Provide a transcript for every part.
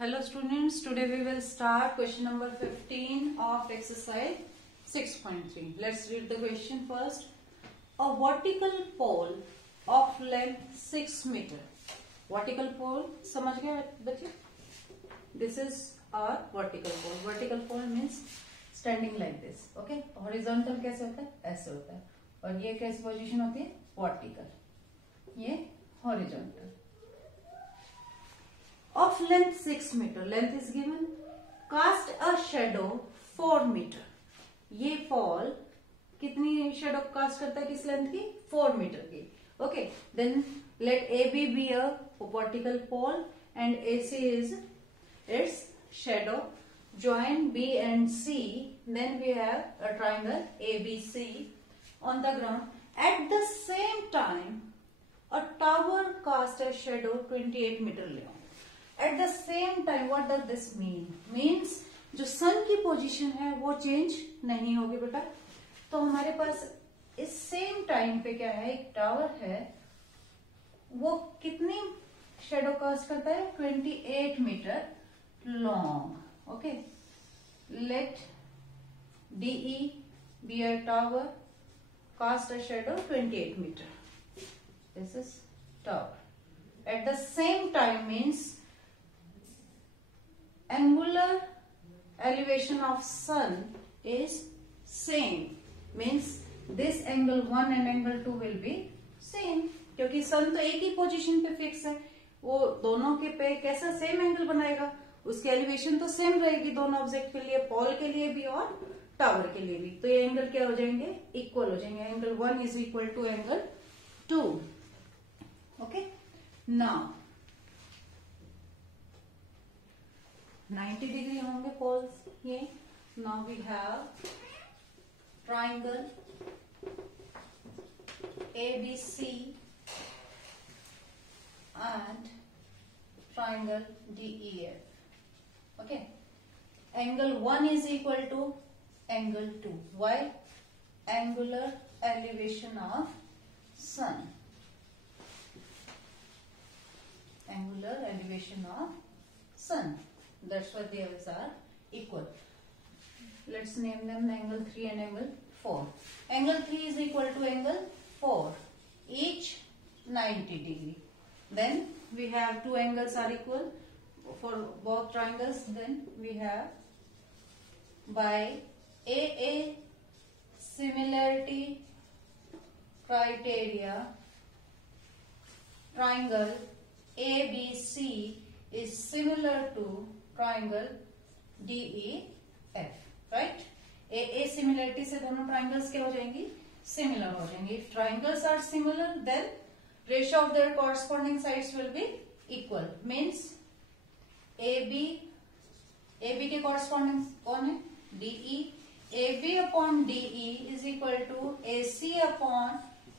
Hello students, today we will start question number 15 of exercise 6.3. Let's read the question first. A vertical pole of length 6 meter. Vertical pole, समझ गए बच्चे? This is our vertical pole. Vertical pole means standing like this. Okay? Horizontal कैसे होता है? ऐसे होता है. और ये कैसी पोजीशन होती है? Vertical. ये horizontal. Of length 6 meter, length is given. Cast a shadow 4 meter. ये pole कितनी shadow cast करता है किस length की? 4 meter की. Okay, then let AB be a vertical pole and AC is its shadow. Join B and C. Then we have a triangle ABC on the ground. At the same time, a tower cast a shadow 28 meter long. At the same time, what does this mean? Means जो सन की position है वो change नहीं होगी बेटा. तो हमारे पास इस सेम टाइम पे क्या है, एक टावर है, वो कितनी शेडो कास्ट करता है? 28 metre long. Okay, let DE be a tower, cast a shadow 28 meter. This is tower. At the same time means angular elevation of sun is same, means this angle 1 and angle 2 will be same, क्योंकि sun तो एक ही position पे fix है, वो दोनों के पे कैसा सेम एंगल बनाएगा, उसकी एलिवेशन तो सेम रहेगी दोनों ऑब्जेक्ट के लिए, पॉल के लिए भी और टावर के लिए भी. तो ये एंगल क्या हो जाएंगे? इक्वल हो जाएंगे. Angle 1 is equal to angle 2. Okay, now 90 degree होंगे पोल्स ये. Now we have triangle ABC and triangle DEF. Okay, angle 1 is equal to angle 2. Why? Angular elevation of sun. Angular elevation of sun. That's why they are equal. Let's name them angle 3 and angle 4. Angle 3 is equal to angle 4, each 90 degree. Then we have two angles are equal for both triangles. Then we have by AA similarity criteria, triangle ABC is similar to triangle DEF, right? AA similarity से दोनों triangles क्या हो जाएंगी? Similar हो जाएंगी. If triangles are similar, then ratio of their corresponding sides will be equal. Means AB के corresponding कौन है? DE. AB upon DE is equal to AC upon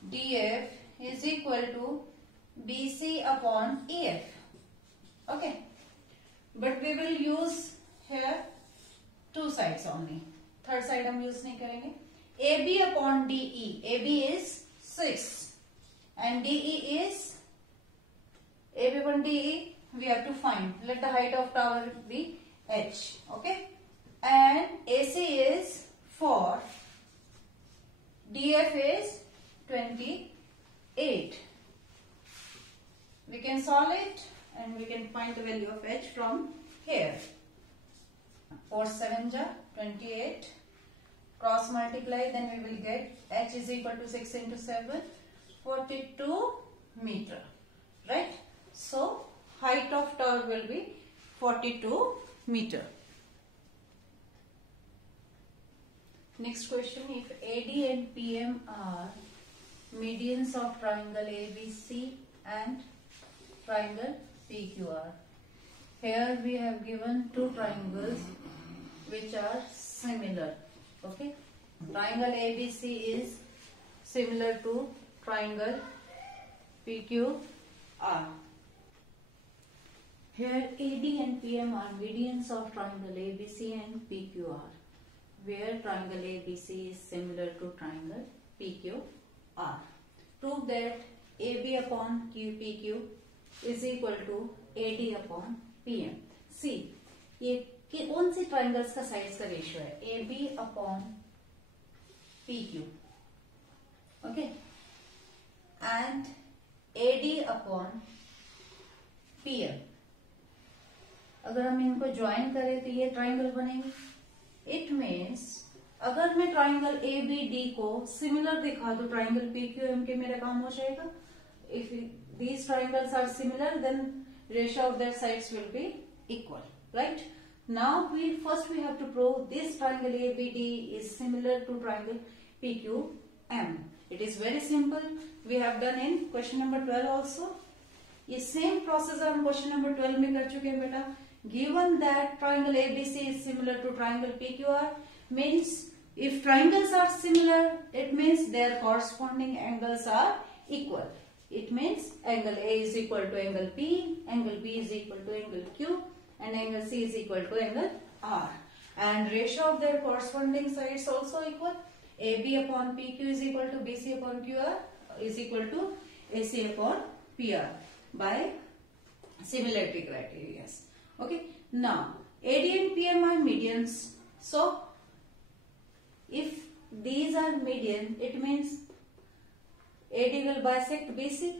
DF is equal to BC upon EF. Okay, but we will use here two sides only. Third side हम use नहीं करेंगे. AB upon DE. AB is 6 and DE is AB upon DE. We have to find. Let the height of tower be H. Okay, and AC is 4. DF is 28. We can solve it and we can find the value of H from here. 4 7 ja 28. Cross multiply, then we will get H is equal to 6 into 7, 42 meter. Right? So height of tower will be 42 meter. Next question, if AD and PM are medians of triangle ABC and triangle PQR. Here we have given two triangles which are similar. Okay, triangle ABC is similar to triangle PQR. Here AD and PM are medians of triangle ABC and PQR, where triangle ABC is similar to triangle PQR. Prove that AB upon PQ is equal to AD upon PM. See, ये कौन सी triangles का sides का ratio है? A B upon P Q, okay, and A D upon P M. अगर हम इनको join करें तो ये ट्राइंगल बनेंगे। इट मीन्स अगर मैं ट्राइंगल ए बी डी को सिमिलर दिखा दूं ट्राइंगल पी क्यू एम के, मेरा काम हो जाएगा। If these triangles are similar, then ratio of their sides will be equal, right? Now we have to prove this triangle ABD is similar to triangle PQM. It is very simple. We have done in question number 12 also. ये same process हम question number 12 में कर चुके हैं बेटा। Given that triangle ABC is similar to triangle PQR, means if triangles are similar, it means their corresponding angles are equal. It means angle A is equal to angle P, angle B is equal to angle Q, and angle C is equal to angle R. And ratio of their corresponding sides also equal. AB upon PQ is equal to BC upon QR is equal to AC upon PR by similarity criteria. Okay. Now AD and PM are medians. So if these are median, it means AD will bisect BC.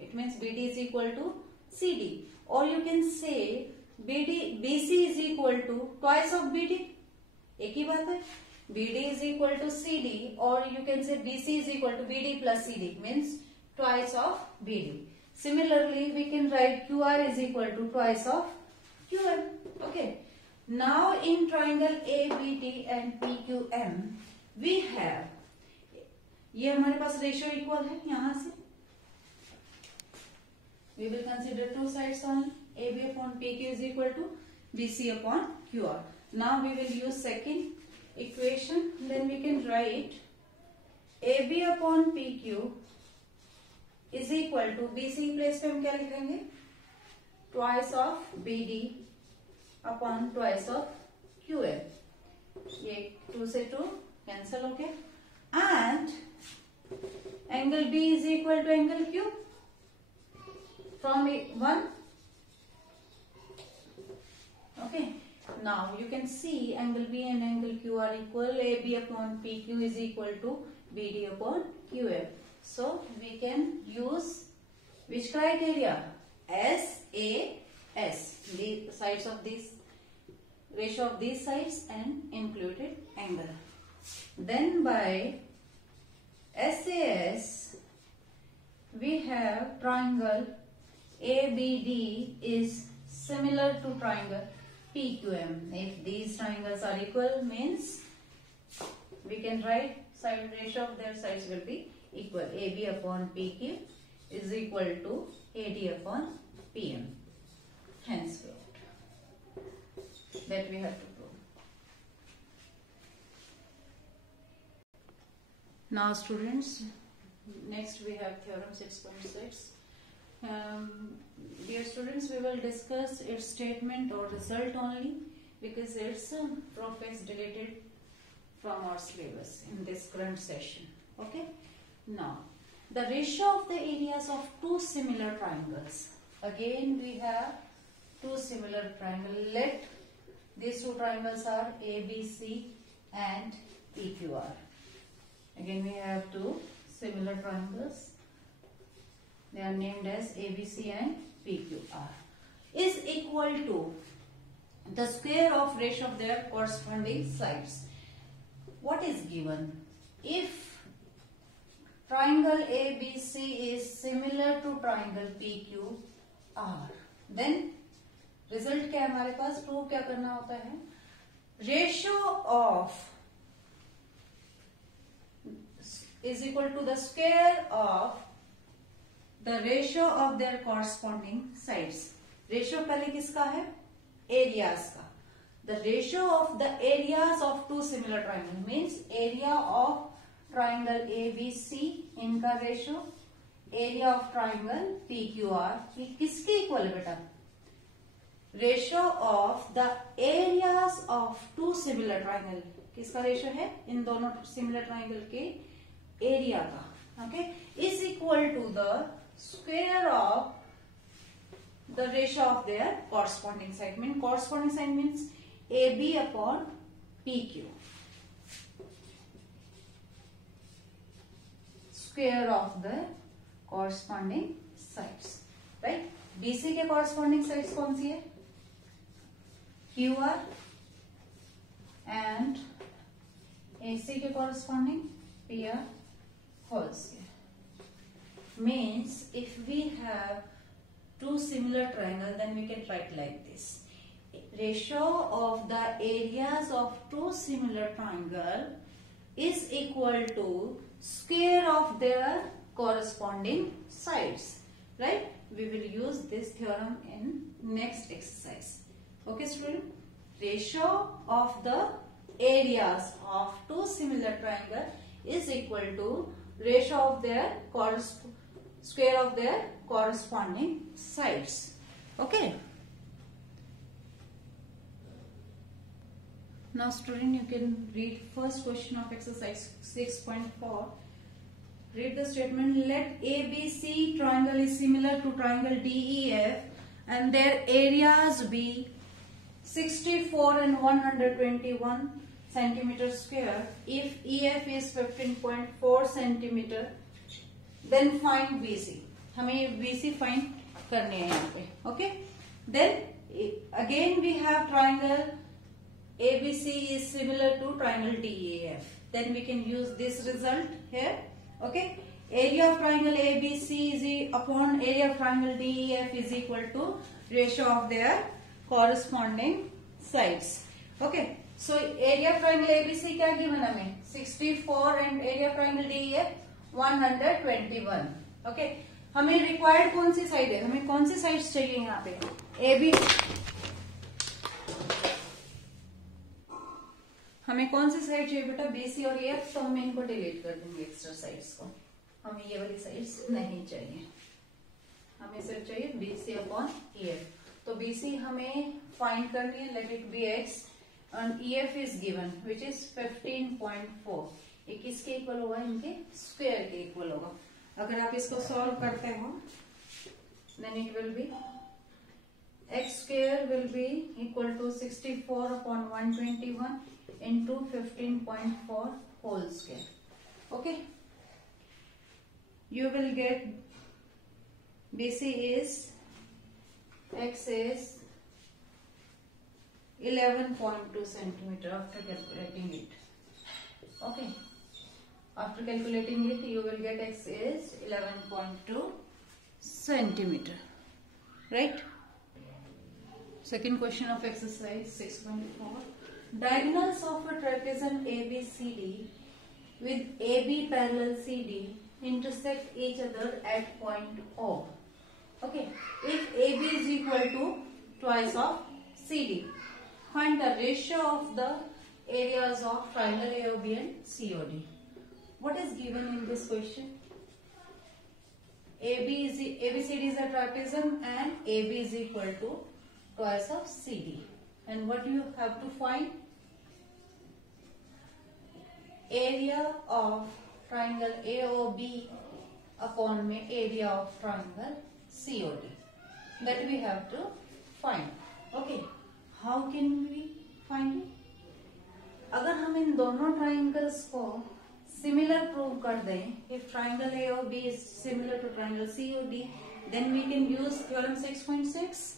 It means BD is equal to CD. Or you can say BC is equal to twice of BD. एक ही बात है। BD is equal to CD, or you can say BC is equal to BD plus CD, means twice of BD. Similarly, we can write QR is equal to twice of QM. Okay. Now in triangle ABD and PQM, we have, ये हमारे पास ratio equal है। यहां से we will consider two sides only. AB upon PQ is equal to BC upon QR. Now we will use second equation. Then we can write AB upon PQ is equal to BC place पे हम क्या लिखेंगे? Twice of BD upon twice of QM. ये 2 से 2 cancel हो गया। And angle B is equal to angle Q from 1. Okay. Now you can see angle B and angle Q are equal. AB upon PQ is equal to BD upon QM. So we can use which criteria? SAS. The sides of this, ratio of these sides and included angle. Then by SAS, we have triangle ABD is similar to triangle PQM. If these triangles are equal, means we can write side ratio of their sides will be equal. AB upon PQ is equal to AD upon PM. Henceforth, that we have to prove. Now students, next we have theorem 6.6. Dear students, we will discuss its statement or result only because its proof is deleted from our syllabus in this current session. Okay. Now, the ratio of the areas of two similar triangles. Again, we have two similar triangles. Let these two triangles are ABC and PQR. Again, we have two similar triangles. They are named as ABC and PQR. Is equal to the square of ratio of their corresponding sides. What is given? If triangle ABC is similar to triangle PQR, then result क्या है हमारे पास? Prove क्या करना होता है? Ratio of is equal to the square of the ratio of their corresponding sides. Ratio पहले किसका है? Areas का. The ratio of the areas of two similar triangles means area of triangle ABC इनका ratio, area of triangle PQR किसके equal है बेटा? Ratio of the areas of two similar triangle. किसका ratio है? इन दोनों similar triangle के area का. Okay, is equal to the square of the ratio of their corresponding side. Corresponding side means AB upon PQ. Square of the corresponding sides, right? BC के corresponding sides कौन सी है? QR and AC के corresponding PR whole square. Means if we have two similar triangles, then we can write like this. Ratio of the areas of two similar triangles is equal to square of their corresponding sides, right? We will use this theorem in next exercise. Okay, student? Ratio of the areas of two similar triangles is equal to ratio of their square of their corresponding sides. Okay. Now student, you can read first question of exercise 6.4. Read the statement. Let ABC triangle is similar to triangle DEF and their areas be 64 and 121 centimeter square. If EF is 15.4 centimeter, then find BC. हमें BC find करने हैं यहाँ पे. Okay. Then again we have triangle ABC is similar to triangle DEF. Then we can use this result here. Okay. Area of triangle ABC is upon area of triangle DEF is equal to ratio of their corresponding sides. Okay. So area of triangle ABC क्या given हमें? 64 and area of triangle DEF 121. Okay. हमें required कौन सी side है? हमें कौन सी sides चाहिए यहाँ पे? AB. हमें कौन सी साइड चाहिए बेटा? BC और EF. तो हम इनको डिलीट कर देंगे एक्स्ट्रा साइड्स को. हमें ये वाली साइड्स नहीं चाहिए. हमें सिर्फ चाहिए BC अपॉन EF. तो BC हमें फाइंड करनी है. Let it be X and EF is given which is 15.4. ये किसके इक्वल होगा? इनके स्क्वायर के इक्वल होगा. अगर आप इसको सॉल्व करते हो then it will be X square will be equal to 64 upon 121 into 15.4 whole square. Okay. You will get BC is X is 11.2 centimeter after calculating it. Okay. After calculating it, you will get X is 11.2 centimeter. Right? Second question of exercise 6.4. Diagonals of a trapezium ABCD with AB parallel CD intersect each other at point O. Okay. If AB is equal to twice of CD. Find the ratio of the areas of triangle AOB and COD. What is given in this question? ABCD is a trapezium and AB is equal to twice of CD. And what do you have to find? Area of triangle AOB upon area of triangle COD. That we have to find. Okay. How can we find it? अगर हम इन दोनों triangles को similar prove कर दें, if triangle AOB is similar to triangle COD, then we can use theorem 6.6.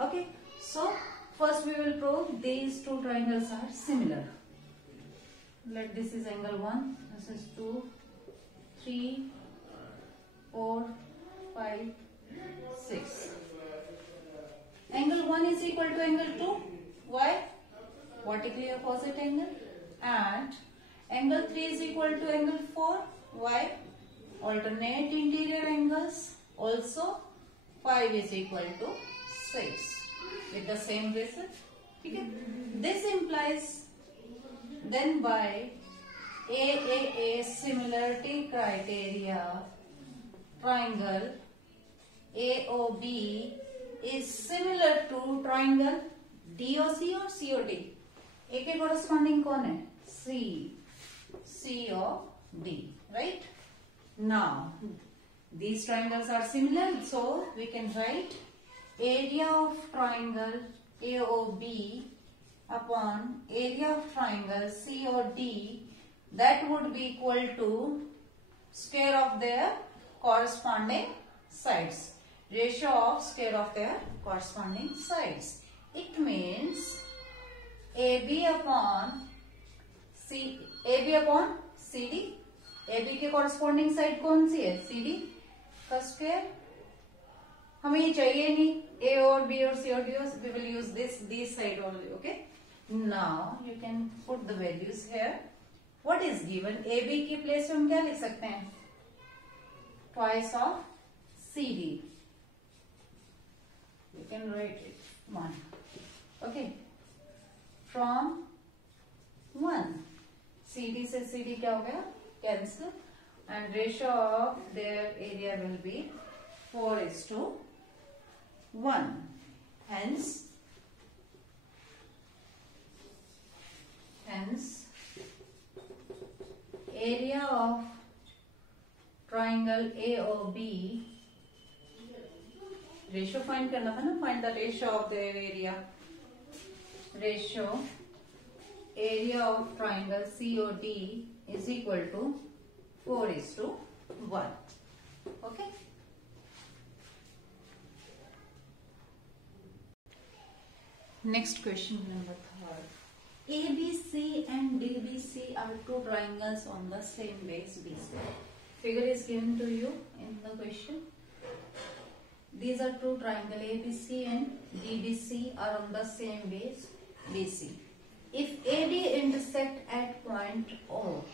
Okay. So first we will prove these two triangles are similar. Let this is angle 1, this is 2, 3, 4, 5, 6. Angle 1 is equal to angle 2. Why? Vertically opposite angle. And angle 3 is equal to angle 4. Why? Alternate interior angles. Also 5 is equal to 6. With the same result. Okay. This implies then by AAA similarity criteria, triangle AOB is similar to triangle DOC or COD. A के corresponding कौन है? COD, right? Now these triangles are similar, so we can write area of triangle AOB upon area of triangle COD, that would be equal to square of their corresponding sides. Ratio of square of their corresponding sides. It means AB upon CD. AB के corresponding side कौन सी है? CD का square. हमें ये चाहिए नहीं A और B और C और D. We will use these side only. Okay. Now you can put the values here. What is given? AB की प्लेस में हम क्या लिख सकते हैं? Twice of CD. You can write it 1. Okay. From 1. CD से CD क्या हो गया? Cancel. And ratio of their area will be 4:1. Hence area of triangle AOB, ratio find करना था ना, find the ratio of their area. Ratio area of triangle COD is equal to 4:1. Okay. Next question number 3. ABC and DBC are two triangles on the same base BC. Figure is given to you in the question. These are two triangles ABC and DBC are on the same base BC. If AD intersect at point O,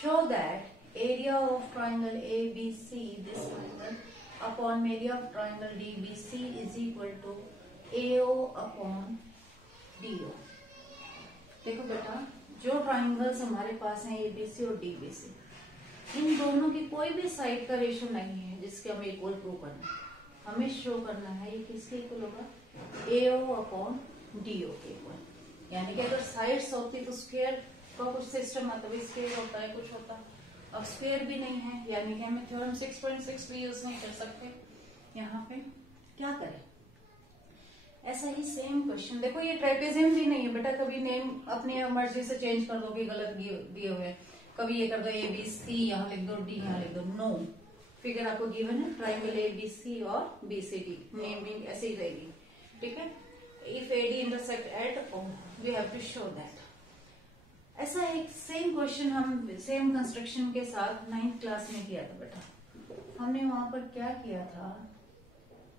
show that area of triangle ABC, this triangle, upon area of triangle DBC is equal to AO upon DO. देखो बेटा, जो triangles हमारे पास हैं ABC और DBC, इन दोनों की कोई भी साइड का रेशो नहीं है जिसके हमें इक्वल प्रूव करना है. हमें शो करना है ये किसके इक्वल होगा? AO अपॉन DO के इक्वल. यानी कि अगर साइड्स होती तो स्क्वायर का कुछ सिस्टम आता है, स्क्वायर होता है, कुछ होता. अब स्क्वायर भी नहीं है, यानी कि हमें थ्योरम 6.6 भी यूज नहीं कर सकते. यहाँ पे क्या करें? ऐसा ही सेम क्वेश्चन. देखो ये ट्रेपेजियम भी नहीं है बेटा, कभी नेम अपनी मर्जी से चेंज कर दो कि गलत दिए हुए हैं. कभी ये कर दो ABC, यहाँ लिख दो D, यहाँ लिख दो. नो, फिगर आपको गिवन है ट्राइंगल ABC और BCD, नेमिंग ऐसे ही रहेगी. ठीक है. If AD intersect at O, we have to show that. ऐसा एक सेम क्वेश्चन हम सेम कंस्ट्रक्शन के साथ 9th क्लास में किया था बेटा. हमने वहां पर क्या किया था?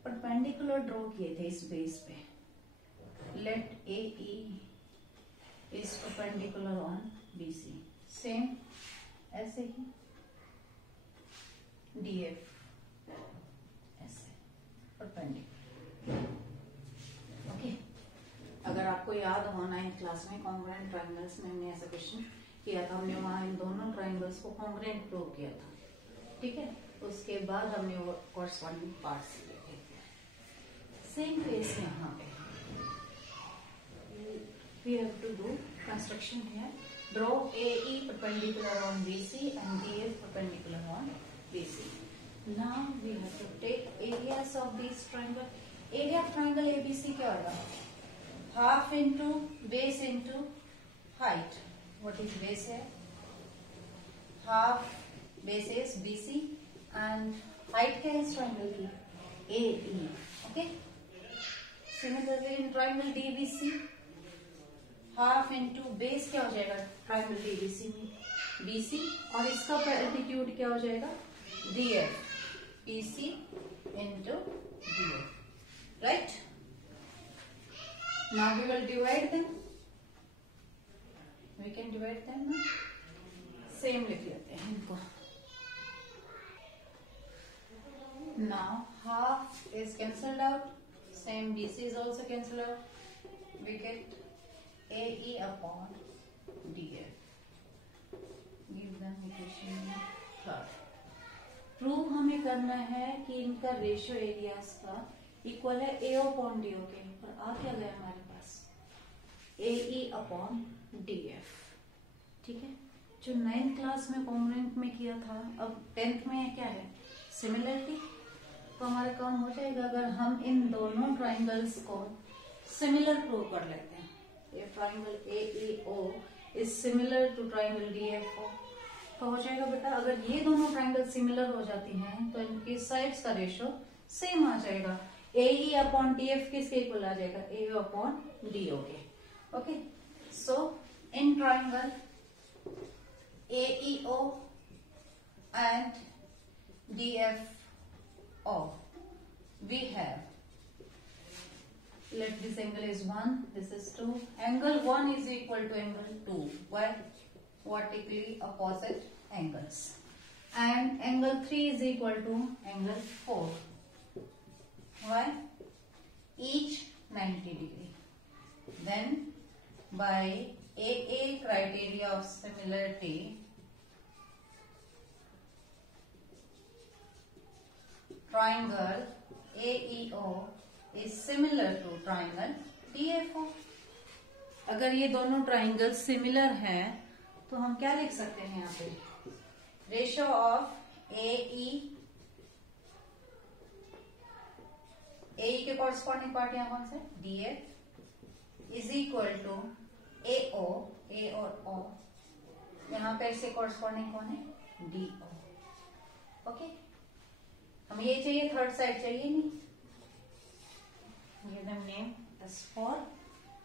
परपेंडिकुलर ड्रॉ किए थे इस बेस पे. Let AE is perpendicular on BC. Same ऐसे ही DF ऐसे परपेंडिकुलर. ओके. अगर आपको याद हो 9th क्लास में कॉन्ग्रुएंट ट्राइंगल्स में हमने ऐसा क्वेश्चन किया था. हमने वहां इन दोनों ट्राइंगल्स को कॉन्ग्रुएंट प्रूव किया था. ठीक है. उसके बाद हमने वो कॉरस्पॉन्डिंग पार्ट्स लिए थे. सेम केस यहाँ पे we have to do construction here. Draw AE perpendicular on BC and DF perpendicular on BC. Now we have to take areas of these triangle. Area of triangle ABC क्या होगा? Half into base into height. What is base here? Half base is BC and height क्या है इस triangle की? AE. Okay. Similarly in triangle DBC, half into base क्या हो जाएगा triangle DBC में? BC. और इसका एल्टीट्यूड क्या हो जाएगा? DF. BC into DF. Right. Now we will divide them. We can divide them ना. सेम लिख लेते हैं इनको. Now half is cancelled out. Same BC is also cancelled out. We get AE upon DF. Give them equation 3rd. Prove हमें करना है कि इनका रेशियो एरियाज का इक्वल है AO अपॉन DO के. पर आ क्या गया हमारे पास? AE upon DF. ठीक है. जो 9th क्लास में कॉन्ग्रुएंट में किया था, अब 10th में क्या है? सिमिलरिटी. तो हमारा काम हो जाएगा अगर हम इन दोनों ट्राइंगल्स को सिमिलर प्रूव कर लेते हैं। ये triangle AEO is similar to triangle DFO, तो हो जाएगा बेटा अगर ये दोनों ट्राइंगल सिमिलर हो जाती हैं तो इनकी साइड्स का रेशियो सेम आ जाएगा। AE अपॉन DF किसके इक्वल आ जाएगा? AO अपॉन DO के। Okay, so in triangle AEO and DFO we have, let this angle is 1, this is 2, angle 1 is equal to angle 2. Why? Vertically opposite angles. And angle 3 is equal to angle 4. Why? Each 90 degree. Then by AA criteria of similarity, triangle AEO is similar to triangle DFO. अगर ये दोनों triangle similar हैं तो हम क्या लिख सकते हैं यहाँ पे? रेशियो ऑफ AE के कॉरस्पॉन्डिंग पार्ट यहाँ कौन से? DF is equal to AO, A और O, यहाँ पे इससे कॉरस्पॉन्डिंग कौन है? DO. ओके, हमें ये चाहिए, थर्ड साइड चाहिए नहीं। ये नेम S4,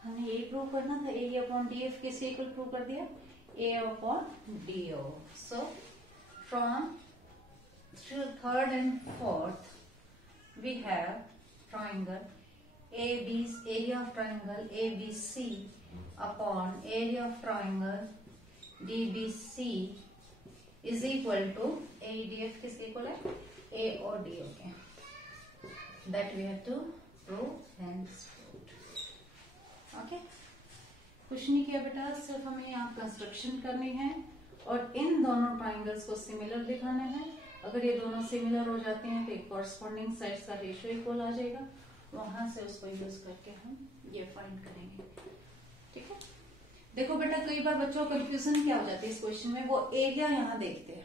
हमें ये प्रूव करना था। AE अपॉन DF किससे इक्वल प्रूव कर दिया? A upon DO. So from third and fourth we have triangle area of triangle ABC upon area of triangle DBC is equal to AEDF किसके equal है? A और DO के। That we have to prove and dispute. Okay? कुछ नहीं किया बेटा, सिर्फ हमें यहाँ कंस्ट्रक्शन करनी है और इन दोनों ट्राइंगल्स को सिमिलर दिखाना है। अगर ये दोनों सिमिलर हो जाते हैं तो एक कॉरस्पॉन्डिंग साइड्स का रेशियो इक्वल आ जाएगा, वहां से उसको यूज करके हम ये फाइंड करेंगे। ठीक है, देखो बेटा कई बार बच्चों को कंफ्यूजन क्या हो जाती है इस क्वेश्चन में, वो एरिया यहाँ देखते हैं।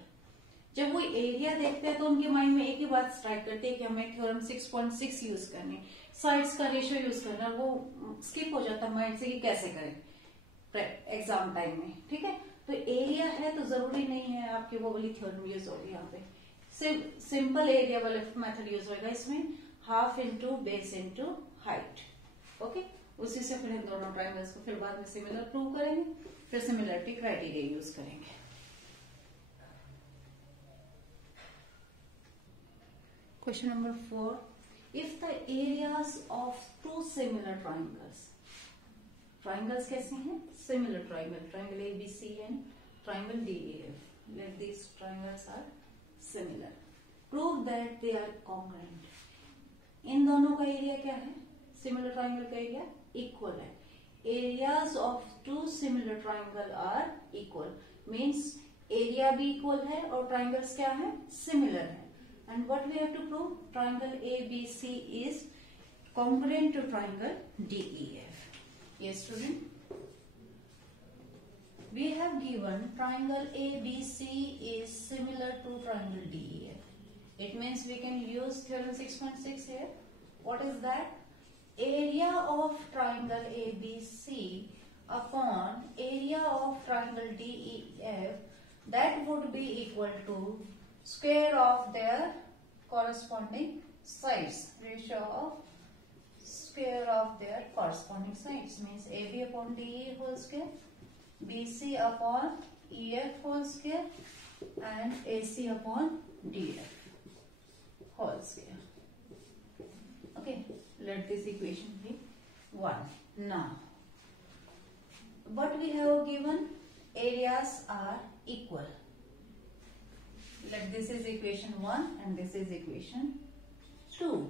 जब वो एरिया देखते हैं तो उनके माइंड में एक ही बात स्ट्राइक करती है कि हमें थ्योरम 6.6 यूज करनी है, साइड्स का रेशियो यूज करना, वो स्किप हो जाता है माइंड से कि कैसे करें एग्जाम टाइम में। ठीक है, तो एरिया है तो जरूरी नहीं है आपकी वो वाली थ्योरम यूज होगी। यहाँ पे सिंपल एरिया वाला मेथड यूज होगा इसमें, half into base into height. Okay, उसी से फिर इन दोनों ट्राइंगल्स को फिर बाद में सिमिलर प्रूव करेंगे, फिर सिमिलरिटी क्राइटेरिया यूज करेंगे। Question number 4. If the areas of two similar triangles, triangles कैसे हैं? Similar triangle, triangle ABC and triangle DEF. Let these triangles are similar. Prove that they are congruent. इन दोनों का area क्या है? Similar triangle का area equal है। Areas of two similar triangle are equal. Means area भी equal है और triangles क्या है? Similar है। And what we have to prove? Triangle ABC is congruent to triangle DEF. Yes, student. We have given triangle ABC is similar to triangle DEF. It means we can use theorem 6.6 here. What is that? Area of triangle ABC upon area of triangle DEF, that would be equal to square of their corresponding sides, ratio of square of their corresponding sides, means AB upon DE whole square, BC upon EF whole square and AC upon DF whole square. Okay, let this equation be 1. Now what we have given, areas are equal. Let this is equation 1 and this is equation 2.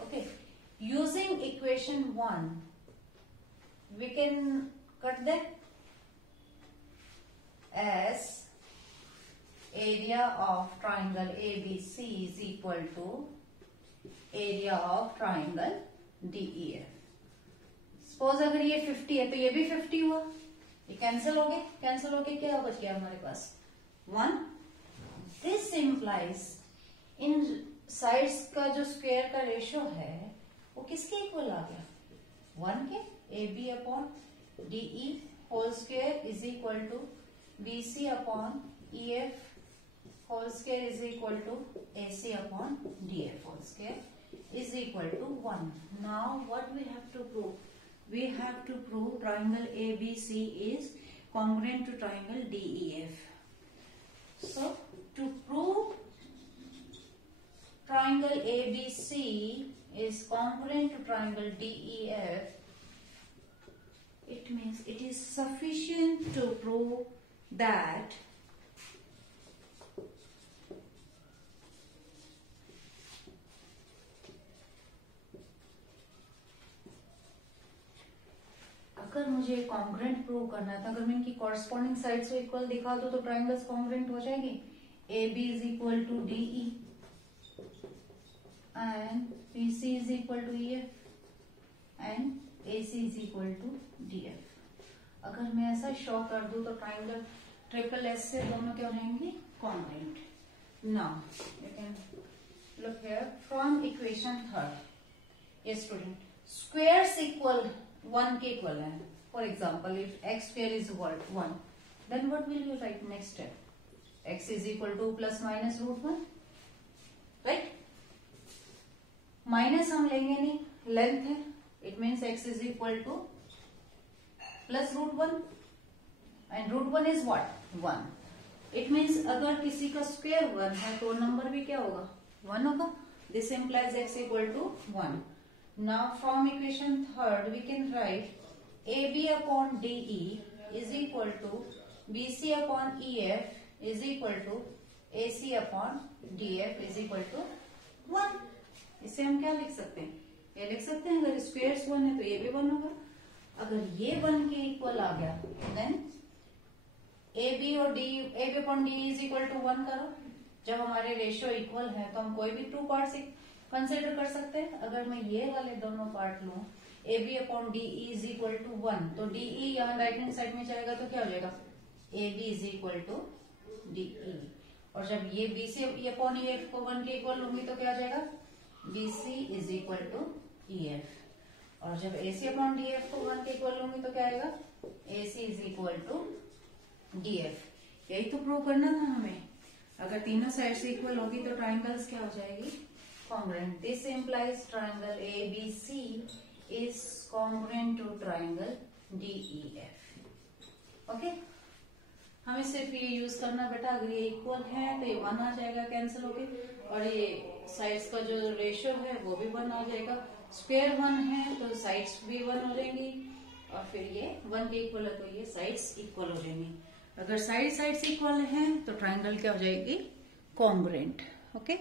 Okay, using equation 1 we can cut that as area of triangle ABC is equal to area of triangle DEF. Suppose अगर ये 50 है तो ये भी 50 हुआ, ये cancel हो गए, कैंसिल हो गए, क्या बच गया हमारे पास? 1. This implies in साइड्स का जो स्क्वायर का रेशियो है वो किसके इक्वल आ गया, 1 के। A B upon D E whole square is equal to B C upon E F whole square is equal to A C upon D F whole square is equal to 1. Now what we have to prove, we have to prove triangle ABC is congruent to triangle DEF. So to prove triangle ABC is congruent to triangle DEF, it means it is sufficient to prove that अगर मुझे congruent prove करना था, अगर मैं इनकी corresponding sides को equal दिखा दूं तो ट्राइंगल्स कॉन्ग्रेंट हो जाएंगे. A B is equal to D E and B C is equal to E F and A C is equal to D F. अगर मैं ऐसा शो कर दूं तो ट्राइंगल ट्रिपल एस से दोनों क्या हो जाएंगे, congruent. Now you can look here from equation third. ये स्टूडेंट स्क्वायर्स इक्वल 1 के इक्वल है. For example if x square is 1, then what will you write next step, x is equal to plus minus root 1, right. Minus हम लेंगे नहीं, length है, it means x is equal to plus root 1 and root 1 is what, 1. It means अगर किसी का square 1 है तो number भी क्या होगा, 1 होगा. This implies x equal to 1. Now from equation third we can write AB upon DE is equal to BC upon EF is equal to AC upon DF is equal to 1. इसे हम क्या लिख सकते हैं, ये लिख सकते हैं अगर स्क्वायर्स 1 है तो ये भी 1 होगा. अगर ये 1 के इक्वल आ गया देन AB और AB upon DE is equal to 1 करो. जब हमारे रेशियो इक्वल है तो हम कोई भी 2 पार्ट्स कंसिडर कर सकते हैं. अगर मैं ये वाले दोनों पार्ट लूं, A B upon D E is equal to 1, तो डी ई यहाँ राइट हैंड साइड में जाएगा तो क्या हो जाएगा, A B is equal to D E. और जब ये B C upon E F को 1 के इक्वल लूंगी तो क्या हो जाएगा, B C is equal to E F. और जब A C upon D F को 1 के इक्वल लूंगी तो क्या आएगा, A C is equal to D F. यही तो प्रूव करना था हमें. अगर तीनों साइड से इक्वल होगी तो ट्राइंगल्स क्या हो जाएगी, congruent. This implies triangle ABC is congruent to triangle DEF. Okay? हमें सिर्फ ये यूज करना बेटा, अगर ये इक्वल है तो ये 1 आ जाएगा कैंसिल होके, और ये साइड्स का जो रेशियो है वो भी 1 आ जाएगा. स्क्वायर 1 है तो साइड्स भी 1 हो जाएंगी, और फिर ये 1 के इक्वल है तो ये साइड्स इक्वल हो जाएंगी. अगर साइड्स इक्वल हैं तो ट्राइंगल क्या हो जाएगी, कॉन्ग्रुएंट. ओके.